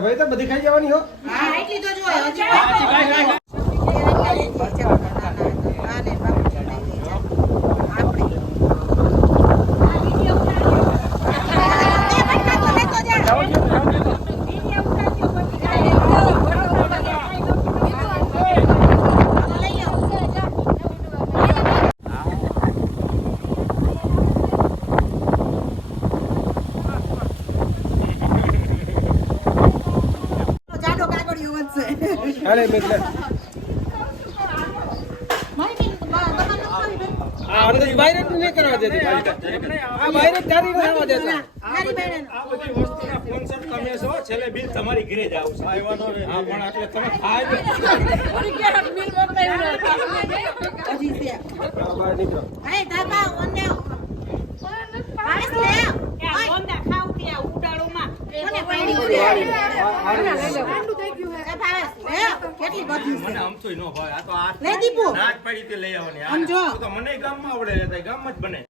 તારા ભાઈ તો બધી ખાઈ જવાની હો. હા એટલી તો જો હજી અરે મિત્ર આ અંદર બહાર જ નહીં કરવા દેતી આ બહાર જ તારી ન આવવા દેતા મારી બહેન આ બધી વસ્તુના સ્પોન્સર તમે છો છેલ્લે બિલ તમારી ઘરે જ આવશે હા પણ એટલે તમે હજી છે બહાર નીકળો હે દાદા ઓને આઈસ લે ઓંદા ખાવ ત્યાં ઉડાડોમાં મને પાણી કેટલી બધી છે મને આમથોય ન ભાઈ આ તો આ લે દીપુ નાક પડી તે લઈ આવવાની આમ જો. તો મને ગામમાં આવડે ગામમાં જ બને